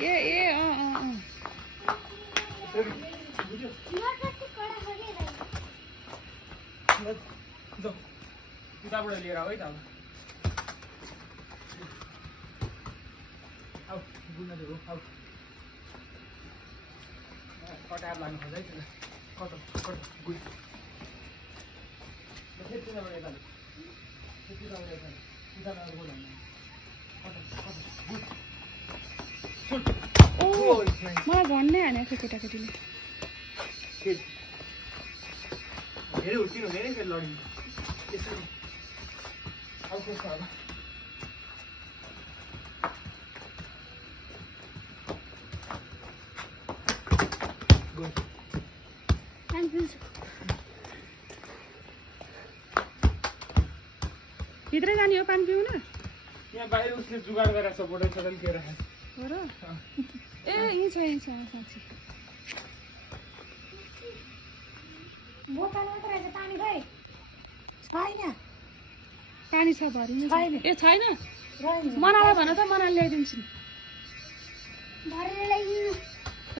ए ए उताबाट लिएर आऊ है त अब बुझ्न दियो अब कटाएर लानु खोज है त्यसलाई कट कट गुड त्यतिबाट यता त्यतिबाट यता उताबाट बोल मलाई भन्नै हानेको थियो केटाकेटीले धेरै हुर्किनु हुँदैन फेरि लडिनु यसरी अब कस्तो होला भित्रै जाने हो पानी पिउन यहाँ बाहिर उसले जुगाड गरेर छ बोटल सटल के राखेको हो र ए यहीँ छ साँच्ची बोतल मात्र रहेछ पानी खै छैन पानी छ भरि छैन ए छैन रहेन मनालाई भन त मनाले ल्याइदिन्छु भरेर ल्याइदिनु